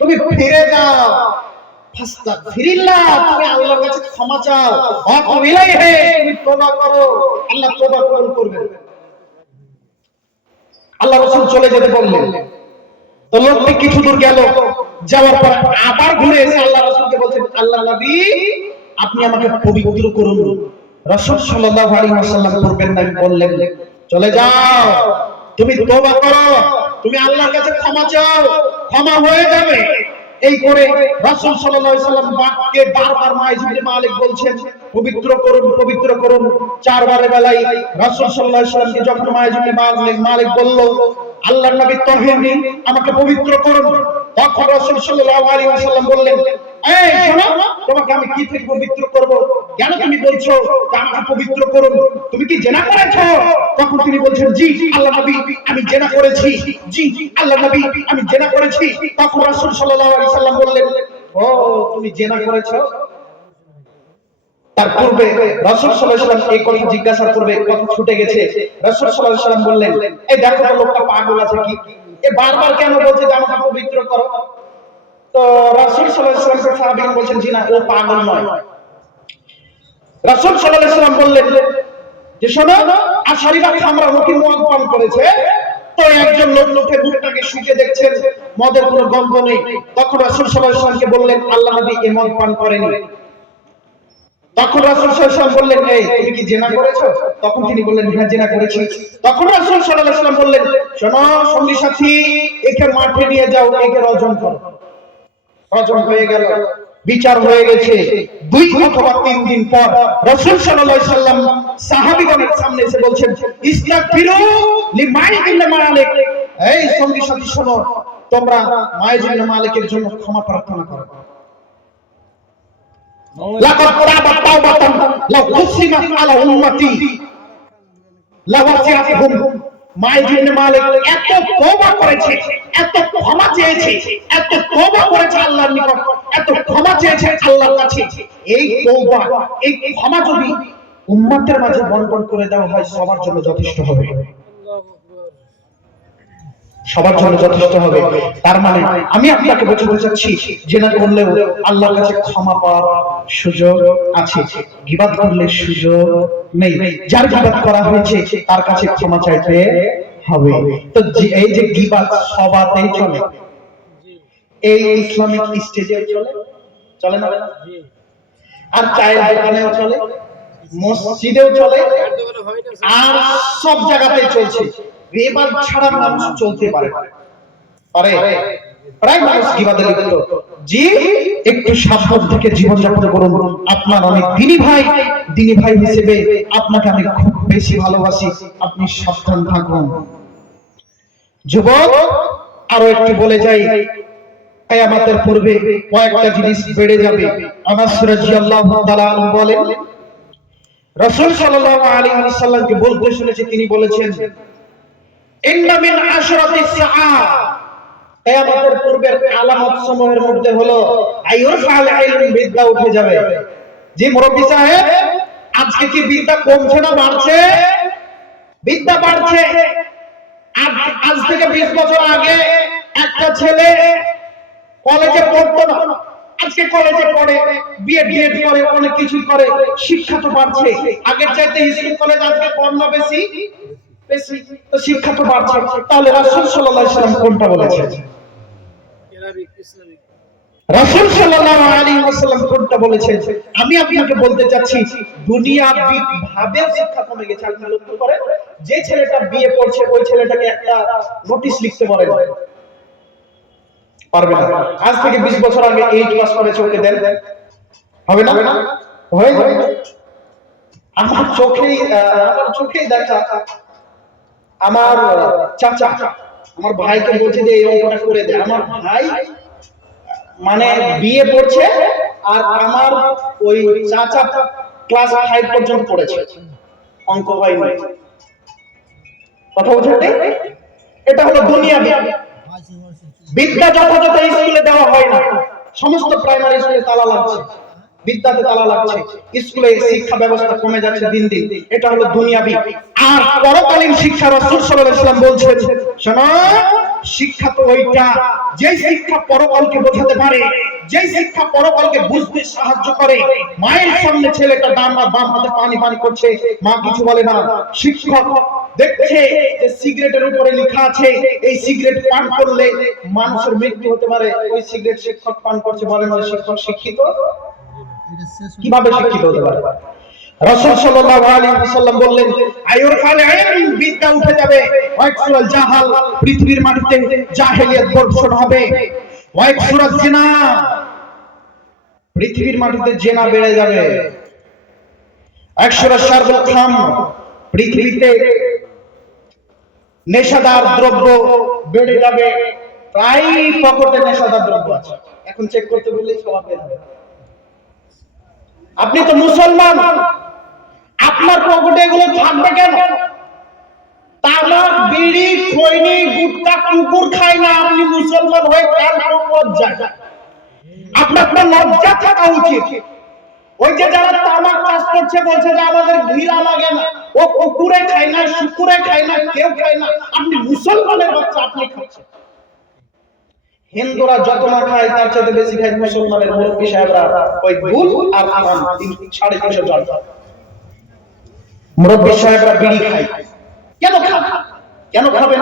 তুমি ফিরে যাও, ফাস্তাগফিরিল্লাহ, তুমি আল্লাহর কাছে ক্ষমা চাও, ওয়াতুব ইলাইহি, তুমি তওবা করো, আল্লাহ তওবা কবুল করবেন। আল্লাহ রাসূল চলে যেতে বললেন। তো লোকটি কিছু দূর গেল, যাওয়ার পর আবার ঘুরে এসে আল্লাহ রাসূলকে বলছেন, আল্লাহ নবী আপনি আমাকে পবিত্র করুন। রাসূল সাল্লাল্লাহু আলাইহি ওয়াসাল্লাম করবেন না, বললেন চলে যাও, তুমি তওবা করো, তুমি আল্লাহর কাছে ক্ষমা চাও, ক্ষমা হয়ে যাবে। এই করে রাসূল সাল্লাল্লাহু আলাইহি ওয়াসাল্লাম বাক্যে বারবার মাইজ ইবনে মালিক বলছেন পবিত্র করুন, পবিত্র করুন। চারবারের বেলায় রাসূল সাল্লাল্লাহু আলাইহি ওয়াসাল্লামকে যখন মাইজ ইবনে মালিক বলল আল্লাহর নবী তাহিরি আমাকে পবিত্র করুন, তখন রাসূল সাল্লাল্লাহু আলাইহি ওয়াসাল্লাম বললেন, এই শোনো, তোমাকে আমি কি থেকে পবিত্র করব? কেন তুমি বলছো যে আমাকে পবিত্র করুন? তুমি কি জিনা করেছো? তখন তিনি বলছেন, জি আল্লাহ নবী আমি জিনা করেছি, জি আল্লাহ নবী আমি জিনা করেছি। তখন রাসূল সাল্লাল্লাহু আলাইহি ওয়াসাল্লাম বললেন, ও তুমি জিনা করেছো? তার পূর্বে রাসূল সাল্লাল্লাহু আলাইহি ওয়াসাল্লাম এই কথা জিজ্ঞাসা করবে, কথা ছুটে গেছে। রাসূল সাল্লাল্লাহু আলাইহি ওয়াসাল্লাম বললেন, এই দেখো তো লোকটা পাগল আছে কি, এ বারবার কেন বলছে যে আমাকে পবিত্র করো? তো রাসূল সাল্লাল্লাহু আলাইহি ওয়াসাল্লাম সাহাবীগণ বলছেন, জি না, ও পাগল নয়। রাসূল সাল্লাল্লাহু আলাইহি ওয়াসাল্লাম বললেন যে শোনো, আশারিরা খামরা মুখে মদ পান করেছে, তো একজন লোক লোকে মুখটাকে শুকে দেখছেন মদের কোনো গন্ধ নেই। তখন রাসূল সাল্লাল্লাহু আলাইহি ওয়াসাল্লামকে বললেন, আল্লাহ নবী এ মদ পান করেনি। তখন রাসূল সাল্লাল্লাহু আলাইহি ওয়াসাল্লাম বললেন, এই তুমি কি জিনা করেছো? তখন তিনি বললেন, হ্যাঁ জিনা করেছি। তখন রাসূল সাল্লাল্লাহু আলাইহি ওয়াসাল্লাম বললেন, শোনো সঙ্গী সাথী, একে মাঠে নিয়ে যাও, একে রজম করো। রজম হয়ে গেল, বিচার হয়ে গেছে। 2 অথবা 3 দিন পর রাসূল সাল্লাল্লাহু আলাইহি ওয়াসাল্লাম সাহাবীগণের সামনে এসে বলছেন, ইস্তাগফিরু লিমাইজ ইবনে মালিক, এই সঙ্গী সাথী শোনো, তোমরা মাইজ ইবনে মালিকের জন্য ক্ষমা প্রার্থনা করো। লাকাদ তাবাত তাওবাতান লাউ কুসিমাত আলা উম্মতি লাওয়াসিআতহুম। মাইজ ইবনে মালিক এত তওবা করেছে, এত ক্ষমা চেয়েছে, এত তওবা করেছে আল্লাহর নিকট, এত ক্ষমা চেয়েছে আল্লাহর কাছে। এই তওবা, এই ক্ষমা যদি উম্মতের মাঝে বন্টন করে দেওয়া হয়, সবার জন্য যথেষ্ট হবে, সবার জন্য যথেষ্ট হবে। তার মানে আমি আপনাকে বোঝাতে চাচ্ছি, জিনা করলেও আল্লাহর কাছে ক্ষমা পাওয়ার সুযোগ আছে, গীবাত করলে সুযোগ নেই। যার গীবাত করা হয়েছে তার কাছে ক্ষমা চাইতে হবে। তো এই যে গীবাত সবাতেই চলে, এই ইসলামিক স্টেজেও চলে, চলে না? আর চায়ের দোকানেও চলে, মসজিদেও চলে, আর সব জায়গাতেই চলছে। গীবাত ছাড়া মানুষ চলতে পারে পারে প্রায় মানুষ গীবাতে লিপ্ত। জি, একটু সাবধান থেকে জীবন যাপন করুন। আপনার অনেক দিনী ভাই হিসেবে আপনাকে আমি খুব বেশি ভালোবাসি, আপনি সাবধান থাকুন। যুবক, আরো একটু বলে যাই, কিয়ামতের পূর্বে কয়েকটা জিনিস বেড়ে যাবে। আনাস রাদিয়াল্লাহু তাআলা আনহু বলেন, রাসূল সাল্লাল্লাহু আলাইহি ওয়াসাল্লামকে বলতে শুনেছি, তিনি বলেছেন, ইন্না মিন আশরাতিস সাআ, কিয়ামতের পূর্বের আলামত সমূহের মধ্যে হলো আইয়ুরফাল ইলম, বিদ্যা উঠে যাবে। জি মুরব্বি সাহেব, আজকে কি বিদ্যা কমছে না বাড়ছে? বিদ্যা বাড়ছে। আজ থেকে 20 বছর আগে একটা ছেলে কলেজে পড়তো না, আজকে কলেজে পড়ে, বিএড করে, অনেক কিছু করে, শিক্ষা তো বাড়ছে। আগের চাইতে স্কুল কলেজ আজকে কম না বেশি? বেশি। তো শিক্ষা তো বাড়ছে। তাহলে রাসূল সাল্লাল্লাহু আলাইহি ওয়াসাল্লাম কোনটা বলেছেন? রাসূল সাল্লাল্লাহু আলাইহি ওয়াসাল্লাম কোনটা বলেছেন? আমি আপনাকে বলতে চাচ্ছি, দুনিয়াবি ভাবে শিক্ষা কমে গেছে। আপনি লক্ষ্য করেন, যে ছেলেটা বিয়ে পড়ছে ওই ছেলেটাকে একটা নোটিশ লিখতে বলেন, পারবে না। আজ থেকে 20 বছর আগে 8 পাস করেছে, ওকে দেন, হবে না? হয়ে যাবে। আমার চোখেই দেখা, আমার চাচা আমার ভাইকে বলছে যে এই অঙ্কটা করে দে। আমার ভাই মানে বিয়ে পড়ছে, আর আমার ওই চাচা ক্লাস 5 পর্যন্ত পড়েছে, অঙ্ক হয়নি। কথা বুঝতে? এটা হলো দুনিয়া বিদ্যা। যথাযথ স্কুলে দেওয়া হয় না, সমস্ত প্রাইমারি স্কুলে তালা লাগছে। বিদ্যাতে তালা লাগছে, স্কুলে শিক্ষা ব্যবস্থা কমে যাচ্ছে দিন দিন, এটা হলো দুনিয়াবি। আর পরকালীন শিক্ষা রাসূল সাল্লাল্লাহু আলাইহি ওয়াসাল্লাম বলছেন, শোনো, শিক্ষা তো ওইটা যে শিক্ষা পরকালকে বোঝাতে পারে, যে শিক্ষা পরকালকে বুঝতে সাহায্য করে। মায়ের সামনে ছেলেটা বাম হাতে পানি পানি করছে, মা কিছু বলে না। শিক্ষক দেখছে যে সিগারেটের উপরে লেখা আছে এই সিগারেট পান করলে মানুষের মৃত্যু হতে পারে, ওই সিগারেট শিক্ষক পান করছে, বলেন ওই শিক্ষক শিক্ষিত? কিভাবে শিক্ষিত হতে পারে? রাসূল সাল্লাল্লাহু আলাইহি ওয়াসাল্লাম বললেন, আয়ুরফাল ইলম, বিদ্যা উঠে যাবে, ওয়াকসুল জাহাল, পৃথিবীর মাটিতে জাহেলিয়াত বর্ষণ হবে, ওয়াকসুল জিনা, পৃথিবীর মাটিতে জিনা বেড়ে যাবে, ওয়াকসুল শারবুল খামর, পৃথিবীতে নেশাদার দ্রব্য বেড়ে যাবে। প্রায় পকেটে নেশাদার দ্রব্য আছে, এখন চেক করতে বললেই সব বের হবে। আপনি তো মুসলমান, আপনার পকেটে এগুলো থাকবে কেন? তামাক, বিড়ি, খৈনি, গুটখা, কুকুর খায় না, আপনি মুসলমান হয়ে কার লজ্জা? আপনার তো লজ্জা থাকা উচিত। ওই যে যারা তামাক চাষ করছে বলছে যে আমাদের ঘৃণা লাগে না, ও কুকুরে খায় না, শুকুরে খায় না, কেউ খায় না, আপনি মুসলমানের বাচ্চা, আপনি খাচ্ছেন। হিন্দুরা যত না খায় তার চেয়ে বেশি খায় মুসলমানের মুরব্বি সাহেবরা, ওই গুল আর আরাম 350 জন মুরব্বি সাহেবরা বিড়ি খায়। কেন খাবে? কেন খাবেন?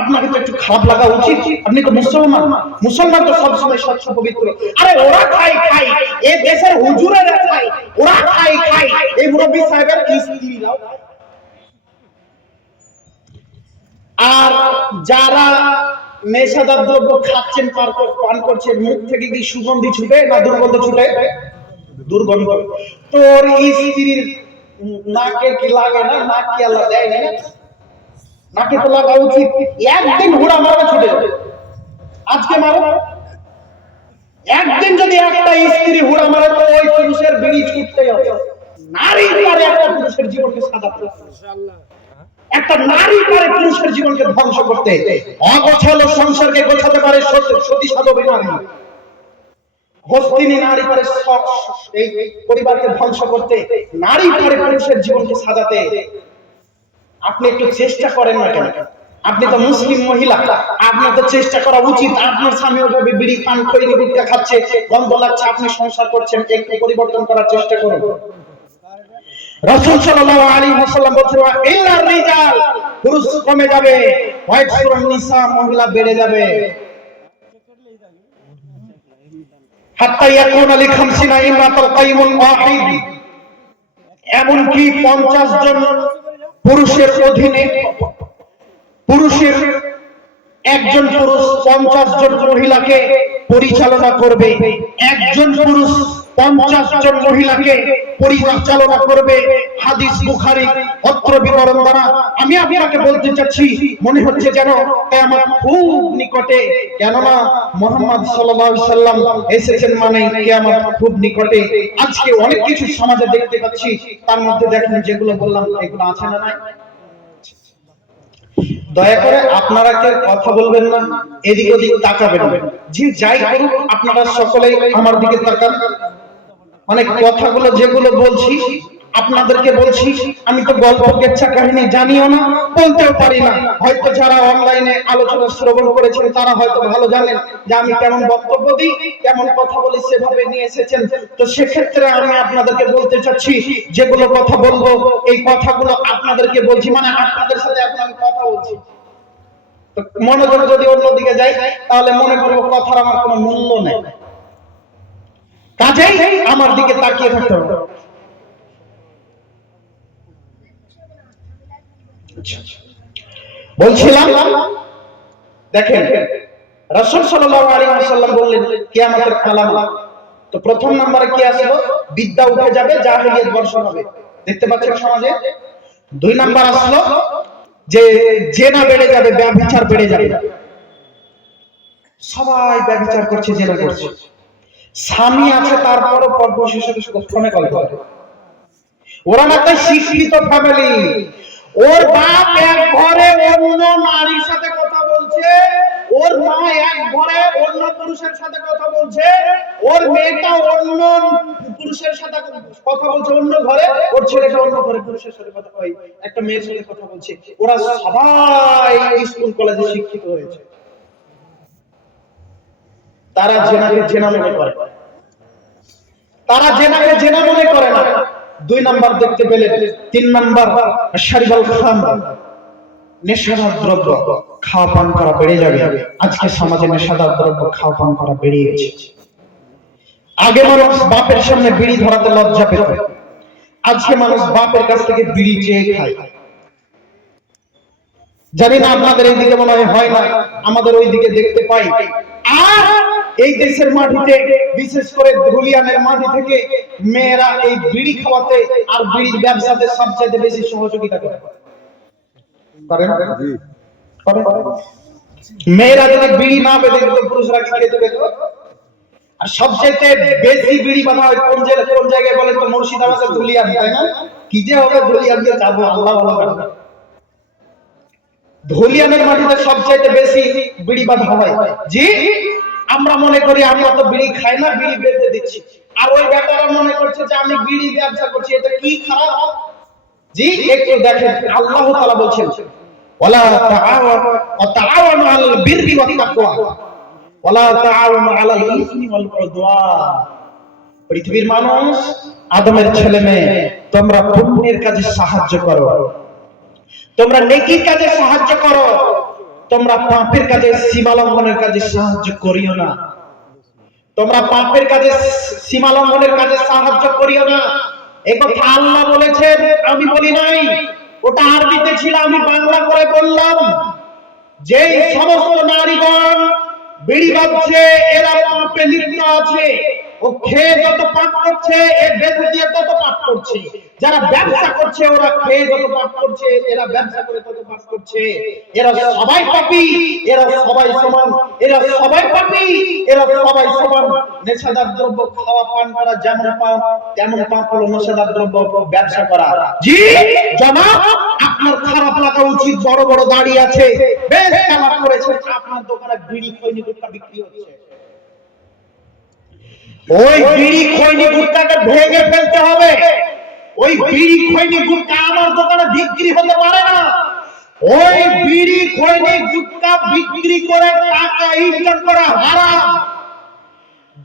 আপনাকে তো একটু খারাপ লাগা উচিত। আপনি তো মুসলমান, মুসলমান তো সবসময় স্বচ্ছ পবিত্র। আরে ওরা খায় খায়, এই দেশের হুজুরেরা খায়, ওরা খায় খায়, এই মুরব্বি সাহেবের স্ত্রীরাও। আর যারা নেশাদার দ্রব্য খাচ্ছেন, পান করছেন, মুখ থেকে কি সুগন্ধি ছুটে না দুর্গন্ধ ছুটে? দুর্গন্ধ। তোর স্ত্রীর নাকে কি লাগে না? নাক কি আল্লাহ দেয় না? নাকে তো লাগা উচিত। একদিন হুড়া মারা ছুটে যাবে, আজকে মারো। একদিন যদি একটা স্ত্রী হুড়া মারে তো ওই পুরুষের বিড়ি ছুটতে হবে। নারী পারে একটা পুরুষের জীবনকে সাজাতে, একটা নারী পারে পুরুষের জীবনকে ধ্বংস করতে। অগোছালো সংসারকে গোছাতে পারে সতী সাধবী নারী। হস্তিনী নারী পারে এই পরিবারকে ধ্বংস করতে, নারী পারে পুরুষের জীবনকে সাজাতে। আপনি একটু চেষ্টা করেন না কেন? আপনি তো মুসলিম মহিলা, আপনার তো চেষ্টা করা উচিত। আপনার স্বামী ওভাবে বিড়ি পান খৈনি গুটখা খাচ্ছে, গন্ধ লাগছে, আপনি সংসার করছেন, একটু পরিবর্তন করার চেষ্টা করুন। রাসূল সাল্লাল্লাহু আলাইহি ওয়াসাল্লাম বলেছেন, ইল্লার রিজাল, পুরুষ কমে যাবে, ওয়াইসুরুন নিসা, মহিলা বেড়ে যাবে। হাত্তা ইয়াকুনা লি 50 ইমরাতাল কাইমুন ওয়াহিদ, এমন কি 50 জন পুরুষের অধীনে, পুরুষের একজন পুরুষ 50 জন মহিলাকে পরিচালনা করবে। একজন পুরুষ 50 জন মহিলাকে পরিচালনা করবে। হাদিস বুখারী অত্র বিবরণ দ্বারা আমি আপনাকে বলতে চাচ্ছি, মনে হচ্ছে যেন কিয়ামত খুব নিকটে। কেননা মুহাম্মদ সাল্লাল্লাহু আলাইহি সাল্লাম এসেছেন মানে কিয়ামত খুব নিকটে। আজকে অনেক কিছু সমাজে দেখতে পাচ্ছি, তার মধ্যে দেখেন যেগুলো বললাম এগুলো আছে না নাই? দয়া করে আপনারা কেউ কথা বলবেন না, এদিক ওদিক তাকাবেন না। যে যাই করুক আপনারা সকলেই আমার দিকে তাকান। মানে কথাগুলো যেগুলো বলছি আপনাদেরকে বলছি, আমি তো গল্প কেচ্ছা কাহিনী জানিও না, বলতেও পারি না। হয়তো যারা অনলাইনে আলোচনা শ্রবণ করেছেন তারা হয়তো ভালো জানেন যে আমি কেমন বক্তব্য দিই, কেমন কথা বলি, সেভাবে নিয়ে এসেছেন। তো সেক্ষেত্রে আমি আপনাদেরকে বলতে চাচ্ছি, যেগুলো কথা বলবো এই কথাগুলো আপনাদেরকে বলছি, মানে আপনাদের সাথে এখন আমি কথা বলছি। তো মনোযোগ যদি অন্যদিকে যাই তাহলে মনে করবো কথার আমার কোনো মূল্য নেই। কাজেই আমার দিকে তাকিয়ে থাকতে হবে। বলছিলাম, দেখেন রাসূল সাল্লাল্লাহু আলাইহি ওয়াসাল্লাম বললেন কিয়ামতের আলামত। তো প্রথম নম্বরে কি আসলো? বিদ্যা উঠে যাবে, জাহেলিয়াত বর্ষণ হবে, দেখতে পাচ্ছেন সমাজে। 2 নাম্বার আসলো যে জেনা বেড়ে যাবে, ব্যভিচার বেড়ে যাবে। সবাই ব্যভিচার করছে, জেনা করছে। স্বামী আছে তারপরও পরপুরুষের সাথে ফোনে গল্প করে। ওরা না তাই শিক্ষিত ফ্যামিলি, ওর বাপ এক ঘরে অন্য নারীর সাথে কথা বলছে, ওর মা এক ঘরে অন্য পুরুষের সাথে কথা বলছে, ওর মেয়েটা অন্য পুরুষের সাথে কথা বলছে অন্য ঘরে, ওর ছেলেটা অন্য ঘরে পুরুষের সাথে কথা বলে, একটা মেয়ের সাথে কথা বলছে। ওরা সবাই স্কুল কলেজে শিক্ষিত হয়েছে। তারা জেনাকে জেনা মনে করে, তারা জেনাকে জেনা মনে করে না। 2 নাম্বার দেখতে পেলে। 3 নাম্বার শারিবাল খাম, নেশাদার দ্রব্য খাওয়া পান করা বেড়ে যাবে। আজকে সমাজে নেশাদার দ্রব্য খাওয়া পান করা বেড়ে গেছে। আগে মানুষ বাপের সামনে বিড়ি ধরাতে লজ্জা পেত, আজকে মানুষ বাপের কাছ থেকে বিড়ি চেয়ে খায়। জানি না আপনাদের এইদিকে মনে হয় না, আমাদের ওইদিকে দেখতে পাই। আর এই দেশের মাটিতে, বিশেষ করে ধুলিয়ানের মাটি থেকে মেয়েরা এই বিড়ি খাওয়াতে আর বিড়ির ব্যবসাতে সবচেয়ে বেশি সহযোগিতা করে। মেয়েরা যদি বিড়ি না বেঁধে দিত, পুরুষরা কি খেতে পেত? আর সবচেয়ে বেশি বিড়ি বাঁধা হয় কোন জায়গায় বলেন তো? মুর্শিদাবাদের ধুলিয়ান, তাই না? কি যে হবে ধুলিয়ান দিয়ে যাবো, আল্লাহ ভালো জানে। ধুলিয়ানের মাটিতে সবচেয়ে বেশি বিড়ি বাঁধা হয়। জি, আমরা মনে করি আমি অত বিড়ি খাই না, বিড়ি বেঁধে দিচ্ছি। আর ওই বেটারা মনে করছে যে আমি বিড়ি ব্যবসা করছি, এটা কি খারাপ? জি, একটু দেখেন, আল্লাহ তাআলা বলছেন ওয়ালা তাআওয়ানু আলাল বিররি ওয়াত তাকওয়া ওয়ালা তাআওয়ানু আলাল ইসমি ওয়াল উদওয়ান। পৃথিবীর মানুষ, আদমের ছেলে মেয়ে, তোমরা পুণ্যের কাজে সাহায্য করো, তোমরা নেকির কাজে সাহায্য করো, তোমরা পাপের কাজে, সীমা লঙ্ঘনের কাজে সাহায্য করিও না। তোমরা পাপের কাজে, সীমা লঙ্ঘনের কাজে সাহায্য করিও না। এই কথা আল্লাহ বলেছেন, আমি বলি নাই। ওটা আরবিতে ছিল, আমি বাংলা করে বললাম। যে সমস্ত নারীগণ বিড়ি বাঁধছে, এরা পাপে লিপ্ত আছে। ও খেয়ে যত পাপ করছে, এ বেঁধে দিয়ে তত পাপ করছে। যারা ব্যবসা করছে, ওরা খেয়ে যত পাপ করছে, এরা ব্যবসা করে তত পাপ করছে। এরা সবাই পাপী, এরা সবাই সমান, এরা সবাই পাপী, এরা সবাই সমান। নেশাদার দ্রব্য খাওয়া পান করা যেমন পাপ, তেমন পাপ হলো নেশাদার দ্রব্য ব্যবসা করা। জি জনাব, আপনার খারাপ লাগা উচিত। বড় বড় দাড়ি আছে, বেশ কামাই করেছেন, আপনার দোকানে বিড়ি খৈনি গুটখা বিক্রি হচ্ছে। ওই বিড়ি খৈনি গুটখাকে ভেঙে ফেলতে হবে। ওই বিড়ি খৈনি গুটখা আমার দোকানে বিক্রি হতে পারে না। ওই বিড়ি খৈনি গুটখা বিক্রি করে টাকা ইনকাম করা হারাম।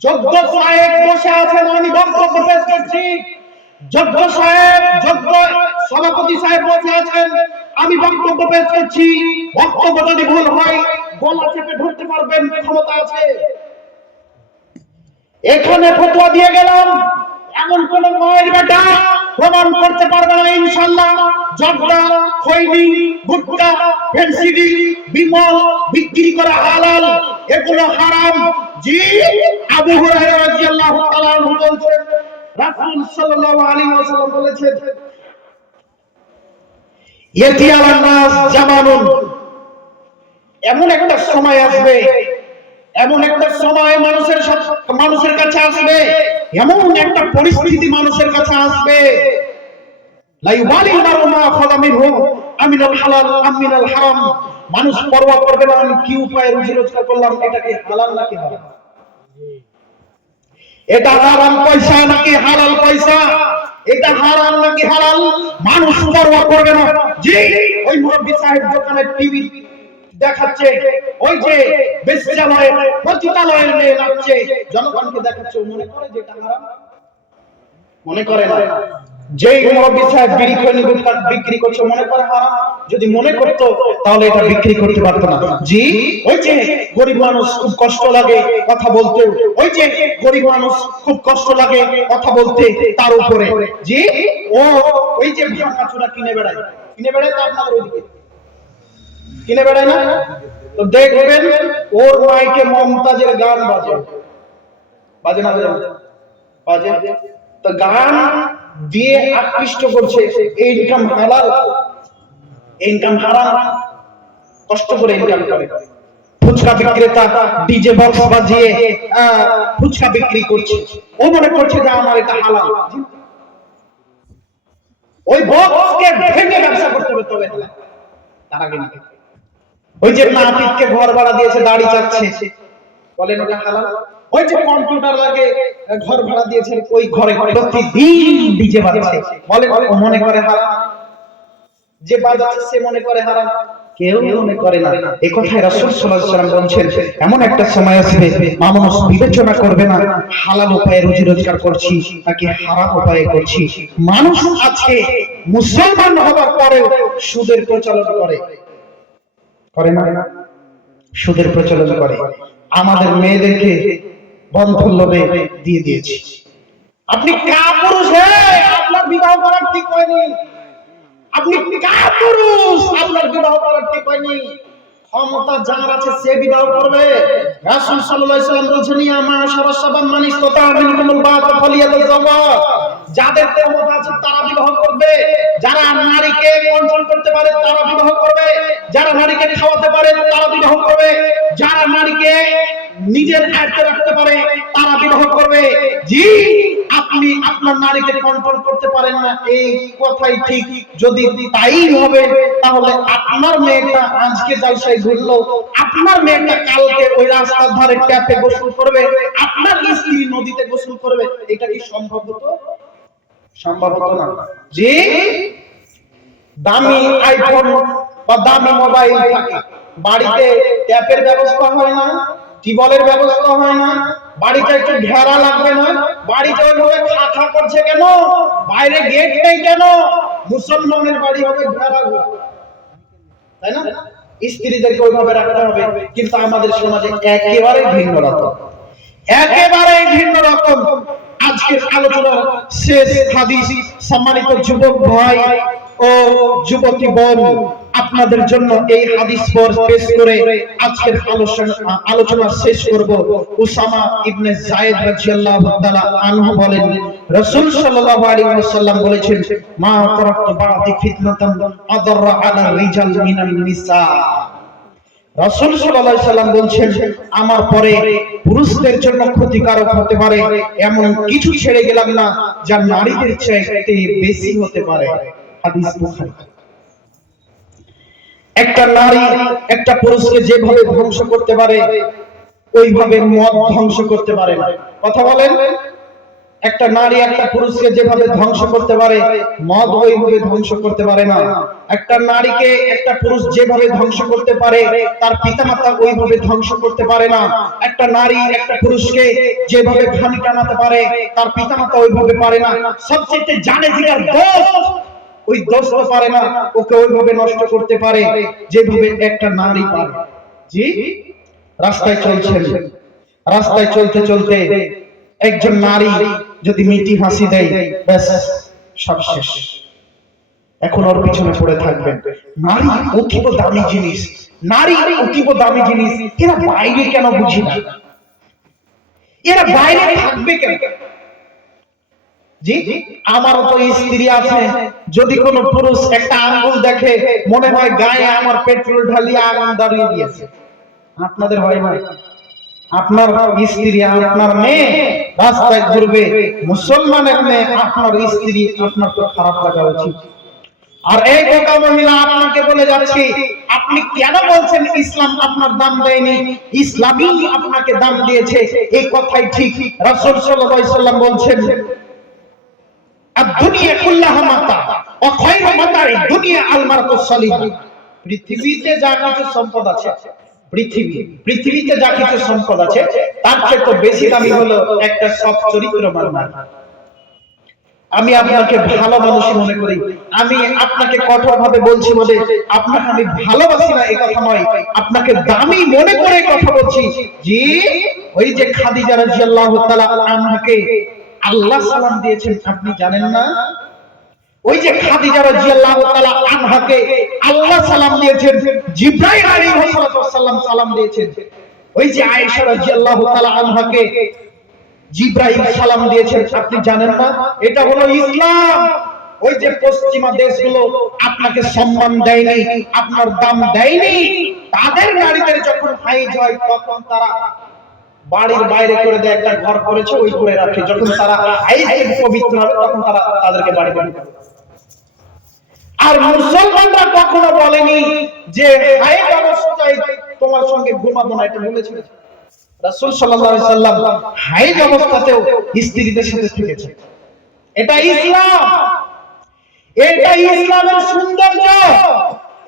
যোগ্য সাহেব বসে আছেন, আমি বক্তব্য পেশ করছি। যোগ্য সাহেব, যোগ্য সভাপতি সাহেব বসে আছেন, আমি বক্তব্য পেশ করছি। বক্তব্য যদি ভুল হয়, গলা চেপে ধরতে পারবেন, ক্ষমতা আছে। এখানে ফতোয়া দিয়ে গেলাম, এমন কোন মায়ের বেটা প্রমাণ করতে পারবে না ইনশাআল্লাহ জর্দা, খৈনি, গুটখা, ফেন্সিডি, বিমল বিক্রি করা হালাল, এগুলো হারাম। জি, আবু হুরায়রা রাদিয়াল্লাহু তাআলা আনহু বলেন, রাসূল সাল্লাল্লাহু আলাইহি ওয়াসাল্লাম বলেছেন, ইয়াতি আলান নাস জামানুন, এমন একটা সময় আসবে, এমন একটা সময় মানুষের কাছে আসবে, এমন একটা পরিস্থিতি মানুষের কাছে আসবে, লা ইউবালিল মারউ মা আখাযা মিনহু আমিনাল হালাল আমিনাল হারাম। মানুষ পরোয়া করবে না আমি কি উপায়ে রুজি রোজগার করলাম, এটা কি হালাল নাকি হারাম, এটা হারাম পয়সা নাকি হালাল পয়সা, এটা হারাম নাকি হালাল, মানুষ পরোয়া করবে না। জি, ওই মুরব্বি সাহেব দোকানে টিভি দেখাচ্ছে, ওই যে বেশ্যালয়, পতিতালয়ের মেয়ে নাচছে, জনগণকে দেখাচ্ছে, মনে করে যে এটা হারাম? মনে করে না। যেই মুরব্বি সাহেব বিড়ি খৈনি গুটখা বিক্রি করছে, মনে করে হারাম? যদি মনে করতো তাহলে এটা বিক্রি করতে পারতো না। জি, ওই যে গরিব মানুষ খুব কষ্ট লাগে কথা বলতে, ওই যে গরিব মানুষ খুব কষ্ট লাগে কথা বলতে, তার উপরে জি ও ওই যে ভাঙাচোরা কিনে বেড়ায়, তো আপনাদের ওইদিকে কিনে বেড়ায় না? তো দেখবেন ওর মাইকে মমতাজের গান বাজে, বাজে না বাজে, তো গান দিয়ে আকৃষ্ট করছে। এই ইনকাম হালাল, ইনকাম হারাম, কষ্ট করে ইনকাম করে। ফুচকা বিক্রেতা ডিজে বক্স বাজিয়ে ফুচকা বিক্রি করছে, ও মনে করছে যে আমার এটা হালাল। ওই বক্সকে ভেঙে ব্যবসা করতে হবে, তবে হালাল, তার আগে না। ওই যে নাপিতকে ঘর ভাড়া দিয়েছে, দাড়ি চাচ্ছে, বলেন ওটা হালাল? ওই যে কম্পিউটার লাগে ঘর ভাড়া দিয়েছেন, ওই ঘরে প্রতিদিন ডিজে বাজছে, বলেন ও মনে করে হারাম? যে বাজাচ্ছে সে মনে করে হারাম? কেউ মনে করে না। এই কথাই রাসূল সাল্লাল্লাহু আলাইহি ওয়াসাল্লাম বলছেন, এমন একটা সময় আসবে মানুষ বিবেচনা করবে না হালাল উপায়ে রুজি রোজগার করছি নাকি হারাম উপায়ে করছি। মানুষ আজকে মুসলমান হবার পরে সুদের প্রচলন করে না? সুদের প্রচলন করে। আমাদের মেয়েদেরকে বন্ধন লোভে দিয়ে দিয়েছি। আপনি কাপুরুষ, আপনার বিবাহ করার ঠিক হয়নি। আপনি কাপুরুষ, আপনার বিবাহ করার ঠিক হয়নি। ক্ষমতা যার আছে সে বিবাহ করবে। রাসূল সাল্লাল্লাহু আলাইহি ওয়াসাল্লাম বলেছেন, ইয়া মাশারাশ শাবাব মান ইসতাতা মিনকুমুল বাআত ফালিয়াতাযাওয়াজ। যাদের ক্ষমতা আছে তারা বিবাহ করবে। যারা নারীকে কন্ট্রোল করতে পারে তারা বিবাহ করবে। যারা নারীকে খাওয়াতে পারে তারা বিবাহ করবে। যারা নারীকে নিজের আয়ত্তে রাখতে পারে তারা বিবাহ করবে। জি, আপনি আপনার নারীকে কন্ট্রোল করতে পারেন না, এই কথাই ঠিক। যদি তাই হবে তাহলে আপনার মেয়েটা আজকে জালসায় ঘুরলো, আপনার মেয়েটা কালকে ওই রাস্তার ধারে ট্যাপে গোসল করবে, আপনার স্ত্রী নদীতে গোসল করবে। এটা কি সম্ভব হতো? সম্ভব হতো না। জি, দামি আইফোন বা দামি মোবাইল থাকে, বাড়িতে ট্যাপের ব্যবস্থা হয় না, টিউবওয়েলের ব্যবস্থা হয় না, বাড়িতে একটু ঘেরা লাগবে না, বাড়িতে ওইভাবে খাখা করছে কেন? বাইরে গেট নেই কেন? মুসলমানের বাড়ি হবে ঘেরা, তাই না? স্ত্রীদেরকে ওইভাবে রাখতে হবে। কিন্তু আমাদের সমাজে একেবারে ভিন্ন রকম, একেবারে ভিন্ন রকম। আজকের আলোচনার শেষ হাদিস, সম্মানিত যুবক ভাই ও যুবতী বোন, আপনাদের জন্য এই হাদিস পেশ করে আজকের আলোচনা শেষ করব। উসামা ইবনে যায়েদ রাদিয়াল্লাহু তাআলা আনহু বলেন, রাসূল সাল্লাল্লাহু আলাইহি ওয়াসাল্লাম বলেছেন, মা তারাকতু বা'দি ফিতনাতান আদাররা আলা রিজাল মিনান নিসা। রাসূল সাল্লাল্লাহু আলাইহি ওয়াসাল্লাম বলছেন, আমার পরে পুরুষদের জন্য ক্ষতিকারক হতে পারে এমন কিছু ছেড়ে গেলাম না যা নারীদের চাইতে বেশি হতে পারে। হাদিস বুখারী। একটা নারী একটা পুরুষকে যেভাবে ধ্বংস করতে পারে ওইভাবে মদ ধ্বংস করতে পারে না। কথা বলেন? একটা নারী একটা পুরুষকে যেভাবে ধ্বংস করতে পারে মদ ওইভাবে ধ্বংস করতে পারে না। একটা নারীকে একটা পুরুষ যেভাবে ধ্বংস করতে পারে তার পিতামাতা ওইভাবে ধ্বংস করতে পারে না। একটা নারী একটা পুরুষকে যেভাবে ঘানি টানাতে পারে তার পিতামাতা ওইভাবে পারে না। সবচেয়ে জানে জিগার দোষ, ওই দোষ তো পারে না ওকে ওইভাবে নষ্ট করতে পারে যেভাবে একটা নারী পারে। জি, রাস্তায় চলছেন, রাস্তায় চলতে চলতে একজন নারী যদি মিটি হাসি দেয়, ব্যাস সব শেষ। এখন ওর পিছনে পড়ে থাকবেন। নারী অতীব দামি জিনিস, নারী অতীব দামি জিনিস। এরা বাইরে কেন বুঝি না? এরা বাইরে থাকবে কেন? জি, আমারও তো স্ত্রী আছে, যদি কোনো পুরুষ একটা আঙ্গুল দেখে মনে হয় গায়ে আমার পেট্রোল ঢালিয়ে আগুন দাঁড়িয়ে দিয়েছে। আপনাদের হয় না? আপনার স্ত্রী আপনার মেয়ে রাস্তায় ঘুরবে, মুসলমানের মেয়ে আপনার স্ত্রী, আপনার তো খারাপ লাগা উচিত। আর এই বোকা মহিলা আপনাকে বলে যাচ্ছে, আপনি কেন বলছেন ইসলাম আপনার দাম দেয়নি? ইসলামই আপনাকে দাম দিয়েছে। এই কথাই ঠিক। রাসূল সাল্লাল্লাহু আলাইহি ওয়াসাল্লাম বলছেন, আদ-দুনিয়া কুল্লাহা মাতা ওয়া খায়রু মাতা'i দুনিয়া আল-মারআতুস সালিহা। পৃথিবীতে যা কিছু সম্পদ আছে, পৃথিবীতে যা কিছু সম্পদ আছে তার চেয়ে তো বেশি দামি হলো একটা সৎ চরিত্রবান নারী। আমি আপনাকে ভালো মানুষ মনে করি, আমি আপনাকে কঠোরভাবে বলছি বলে আপনাকে আমি ভালোবাসি না এই কথা নয়, আপনাকে দামি মনে করে কথা বলছি। জি, ওই যে খাদিজা রাদিয়াল্লাহু তাআলা আনহাকে আল্লাহ সালাম দিয়েছেন, আপনি জানেন না? ওই যে খাদিজা রাদিয়াল্লাহু তাআলা আনহাকে আল্লাহ সালাম দিয়েছেন, জিবরাইল আলাইহিস সালাম সালাম দিয়েছেন। ওই যে আয়েশা রাদিয়াল্লাহু তাআলা আনহাকে জিবরাইল সালাম দিয়েছেন, আপনি জানেন না? এটা হলো ইসলাম। ওই যে পশ্চিমা দেশগুলো আপনাকে সম্মান দেয়নি, আপনার দাম দেয়নি, তাদের নারীদের যখন হাইজ হয় তখন তারা বাড়ির বাইরে করে দেয়, একটা ঘর করেছে ওই করে রাখে। যখন তারা হাইজে পবিত্র হবে তখন তারা তাদেরকে বাড়ি বাড়ি করে। আর মুসলমানরা কখনো বলেনি যে হাইজ অবস্থায় তোমার সঙ্গে ঘুমাবো না, এটা বলেছে? রাসূল সাল্লাল্লাহু আলাইহি সাল্লাম হাইজ অবস্থাতেও স্ত্রীদের সাথে থেকেছেন। এটা ইসলাম, এটা ইসলামের সৌন্দর্য,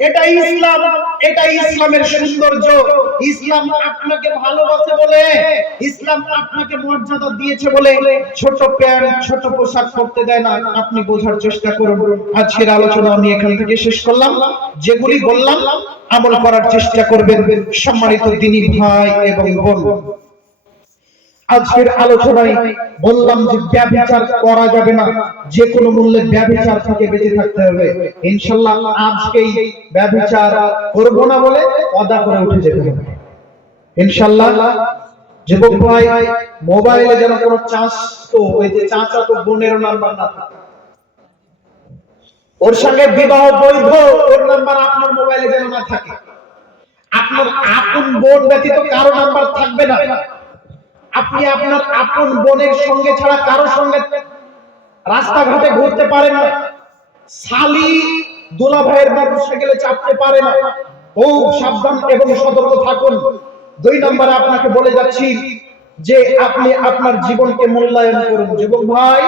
এটা ইসলাম, এটা ইসলামের সৌন্দর্য। ইসলাম আপনাকে ভালোবাসে বলে, ইসলাম আপনাকে মর্যাদা দিয়েছে বলে ছোট প্যান্ট ছোট পোশাক পরতে দেয় না। আপনি বোঝার চেষ্টা করুন। আজকের আলোচনা আমি এখান থেকে শেষ করলাম। যেগুলি বললাম আমল করার চেষ্টা করবেন। সম্মানিত দ্বীনী ভাই এবং বোন, আজকের আলোচনায় বললাম যে ব্যভিচার করা যাবে না, যে কোনো মূল্যে ব্যভিচার থেকে বেঁচে থাকতে হবে। ইনশাআল্লাহ আজকেই ব্যভিচার করব না বলে ওয়াদা করে উঠে যেতে হবে ইনশাআল্লাহ। যুবক ভাই, মোবাইলে যেন কোনো চাচা তো বোনের নাম্বার না থাকে, ওর সঙ্গে বিবাহ বৈধ ওর নাম্বার আপনার মোবাইলে যেন না থাকে। আপনার আপন বোন ব্যতীত কারো নাম্বার থাকবে না। আপনি আপনার আপন বোনের সঙ্গে ছাড়া কারো সঙ্গে রাস্তাঘাটে ঘুরতে পারেন না। শালি দুলা ভাইয়ের মোটরসাইকেলে চাপতে পারে না। খুব সাবধান এবং সতর্ক থাকুন। 2 নম্বরে আপনাকে বলে যাচ্ছি যে আপনি আপনার জীবনকে মূল্যায়ন করুন। যুবক ভাই,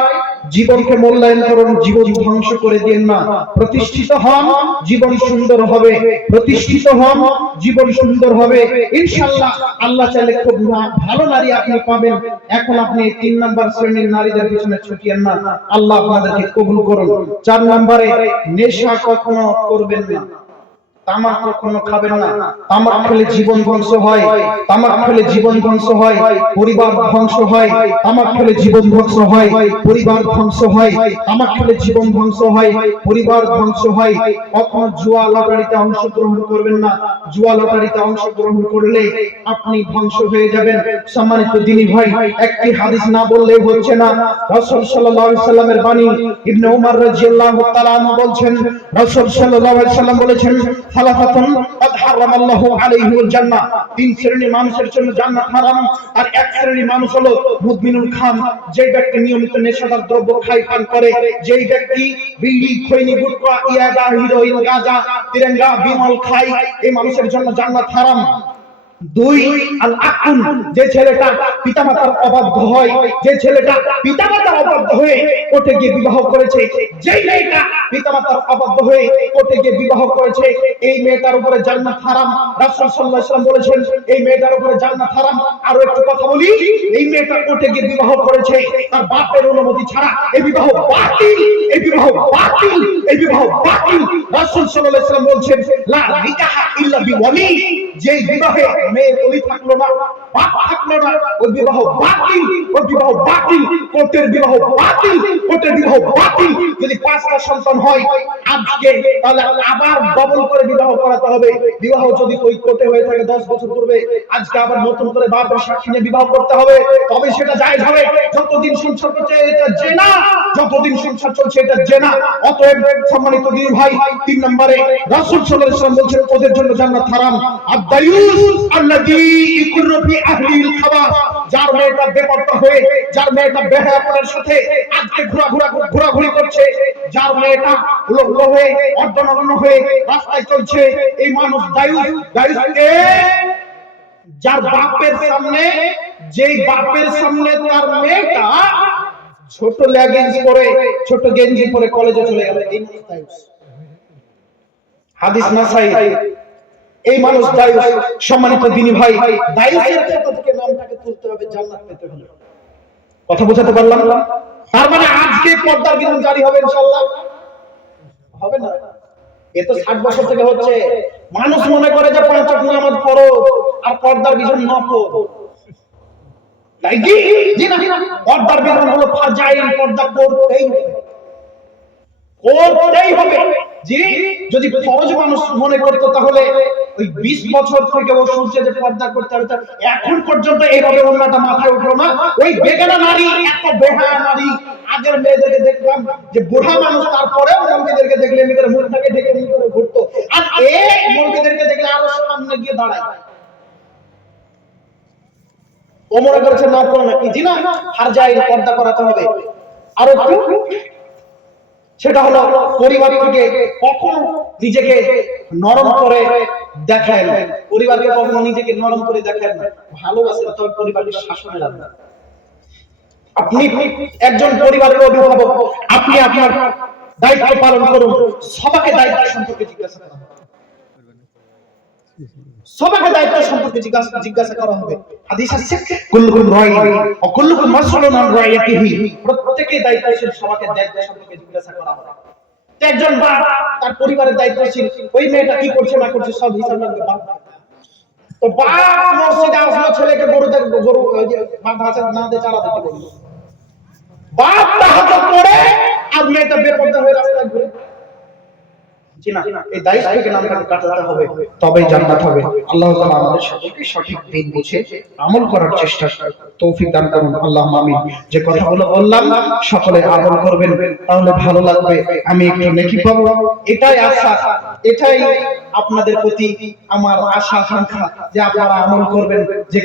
জীবনকে মূল্যায়ন করুন, জীবন ধ্বংস করে দিন না। প্রতিষ্ঠিত হন, জীবন সুন্দর হবে। প্রতিষ্ঠিত হন, জীবন সুন্দর হবে ইনশাআল্লাহ। আল্লাহ চাইলে খুব ভালো নারী আপনি পাবেন। এখন আপনি 3 নাম্বার শ্রেণীর নারীদের পিছনে ছুটিয়েন না। আল্লাহ আপনাদেরকে কবুল করুন। 4 নম্বরে নেশা কখনো করবেন না, তামাক কখনো খাবেন না। তামাক খেলে জীবন ধ্বংস হয়, তামাক খেলে জীবন ধ্বংস হয়, পরিবার ধ্বংস হয়। তামাক খেলে জীবন ধ্বংস হয়, পরিবার ধ্বংস হয়। তামাক খেলে জীবন ধ্বংস হয়, পরিবার ধ্বংস হয়। কখনো জুয়া লটারিতে অংশগ্রহণ করবেন না। জুয়া লটারিতে অংশগ্রহণ করলে আপনি ধ্বংস হয়ে যাবেন। সম্মানিত দ্বীনী ভাই, একটি হাদিস না বললে হচ্ছে না। রাসূল সাল্লাল্লাহু আলাইহি সাল্লামের বাণী, ইবনে উমর রাদিয়াল্লাহু তাআলা আনহু বলছেন, রাসূল সাল্লাল্লাহু আলাইহি সাল্লাম বলেছেন, সালাফাতুন ক্বাদ হারামাল্লাহু আলাইহিল জান্নাহ। 3 শ্রেণীর মানুষের জন্য জান্নাত হারাম। আর এক শ্রেণীর মানুষ হলো মুদমিনুল খাম, যে ব্যক্তি নিয়মিত নেশাদার দ্রব্য খায় পান করে, যেই ব্যক্তি বিড়ি, খৈনি, গুটখা, ইয়াবা, হেরোইন, গাঁজা, তিরঙ্গা, বিমল খায়, এই মানুষের জন্য জান্নাত হারাম। 2 আল আকুন, যে ছেলেটা পিতামাতার অবাধ্য হয়, যে ছেলেটা পিতামাতার অবাধ্য হয়ে কোর্টে গিয়ে বিবাহ করেছে, যেই মেয়েটা পিতামাতার অবাধ্য হয়ে কোর্টে গিয়ে বিবাহ করেছে, এই মেয়েটার উপরে জান্নাত হারাম। রাসূল সাল্লাল্লাহু আলাইহি ওয়াসাল্লাম বলেছেন এই মেয়েটার উপরে জান্নাত হারাম। আর একটু কথা বলি, এই মেয়েটা কোর্টে গিয়ে বিবাহ করেছে তার বাপের অনুমতি ছাড়া, এই বিবাহ বাতিল, এই বিবাহ বাতিল, এই বিবাহ বাতিল। রাসূল সাল্লাল্লাহু আলাইহি ওয়াসাল্লাম বলেছেন লা নিকাহা ইল্লা বিওয়ালি, যে বিবাহে মেয়ে ওলি থাকলো না, বাপ থাকলো না, ওই বিবাহ বাতিল, ওই বিবাহ বাতিল। কোর্টের বিবাহ বাতিল, কোর্টের বিবাহ বাতিল। যদি 5টা সন্তান হয় আজকে, তাহলে আবার ডবল করে বিবাহ করাতে হবে। বিবাহ যদি ওই কোর্টে হয়ে থাকে 10 বছর পূর্বে, আজকে আবার নতুন করে বাপের সাক্ষী নিয়ে বিবাহ করতে হবে, তবে সেটা জায়েজ হবে। যতদিন সংসার চলছে এটা জেনা, যতদিন সংসার চলছে এটা জেনা। অতএব সম্মানিত দ্বীনী ভাই, 3 নম্বরে রাসূল সাল্লাল্লাহু আলাইহি ওয়াসাল্লাম বলেছেন ওদের জন্য জান্নাত হারাম। আদ-দায়ুস আল্লাযী ইকুরু ফি আহলিল খাবাস, যার মেয়েটা বেপরোয়া হয়ে, যার মেয়েটা বেহায়াপনার সাথে আজকে ঘোরাঘুরি করছে, যার মেয়েটা উলঙ্গ হয়ে, অর্ধনগ্ন হয়ে রাস্তায় চলছে, এই মানুষ দায়ুস। দায়ুসকে যার বাপের সামনে, যেই বাপের সামনে তার মেয়েটা ছোট লেগিংস পরে, ছোট গেঞ্জি পরে কলেজে চলে গেল, এই মানুষ দায়ুস। হাদিস নাসাই, এই মানুষ দায়ুস। সম্মানিত দ্বীনী ভাই, দায়ুসের খাতা থেকে নামটাকে তুলতে হবে জান্নাত পেতে হলে। কথা বোঝাতে পারলাম? তার মানে আজকে পর্দার বিধান জারি হবে ইনশাআল্লাহ? হবে না। এ তো 60 বছর থেকে হচ্ছে। মানুষ মনে করে যে 5 ওয়াক্ত নামাজ পড়ো আর পর্দার বিধান না পড়ো, তাই কি? জি না, পর্দার বিধান হলো ফারজাইন, পর্দা করতেই হবে, করতেই হবে। জি, যদি ফরজ মানুষ মনে করতো তাহলে ওই 20 বছর থেকে ও শুনছে যে পর্দা করতে হবে, এখন পর্যন্ত এইভাবে ওন্নাটা মাথায় উঠলো না। ওই বেগানা নারী, এত বেহায়া নারী, আগের মেয়েদেরকে দেখলাম যে বুড়া মানুষ, তারপরে মৌলবীদেরকে দেখলে নিজের মুখটাকে ঢেকে নিয়ে করে ঘুরতো, আর এই মৌলবীদেরকে দেখলে আরো সামনে গিয়ে দাঁড়ায়। ও মনে করেছে না করো নাকি? জি না, ফারজাইন, পর্দা করাতে হবে। আর একটু সেটা হলো পরিবার থেকে কখন নিজেকে নরম করে দেখায় না, পরিবারকে কখনো নিজেকে নরম করে দেখায় না, ভালোবাসেন তবে পরিবারকে শাসনে রাখবেন। আপনি একজন পরিবারের অভিভাবক, আপনি আপনার দায়িত্ব পালন করুন। সবাইকে দায়িত্ব সম্পর্কে জিজ্ঞাসা করা হবে, সবাইকে দায়িত্ব সম্পর্কে জিজ্ঞাসা করা হবে। হাদিস আছে, কুল্লুকুম রাঈন ওয়া কুল্লুকুম মাসউলুন আন রাইয়াতিহি, প্রত্যেককে দায়িত্বশীল, সবাইকে দায়িত্ব সম্পর্কে জিজ্ঞাসা করা হবে। একজন বাপ তার পরিবারের দায়িত্বশীল, ওই মেয়েটা কি করছে না করছে সব হিসাব রাখবে বাপ। তো বাপ মসজিদে আসলো, ছেলেকে গরু বাপ হাজার না দিয়ে চালাতে বলল, বাপ তাহাজ্জুদ পড়ে আর মেয়েটা বেপরদা হয়ে রাস্তায় ঘুরে। জি না, এই দায়িত্বকে আমাদের কাটাতে হবে, তবেই জান্নাত হবে। আল্লাহ তাআলা আমাদের সকলকে সঠিক দিন বুঝে আমল করার চেষ্টা তৌফিক দান করুন, আল্লাহুম্মা আমিন। যে কথাগুলো বললাম সকলে আমল করবেন, তাহলে ভালো লাগবে, আমি একটু নেকি পাবো, এটাই আশা, এটাই আপনাদের প্রতি আমার আশা আকাঙ্ক্ষা যে আপনারা আমল করবেন। যে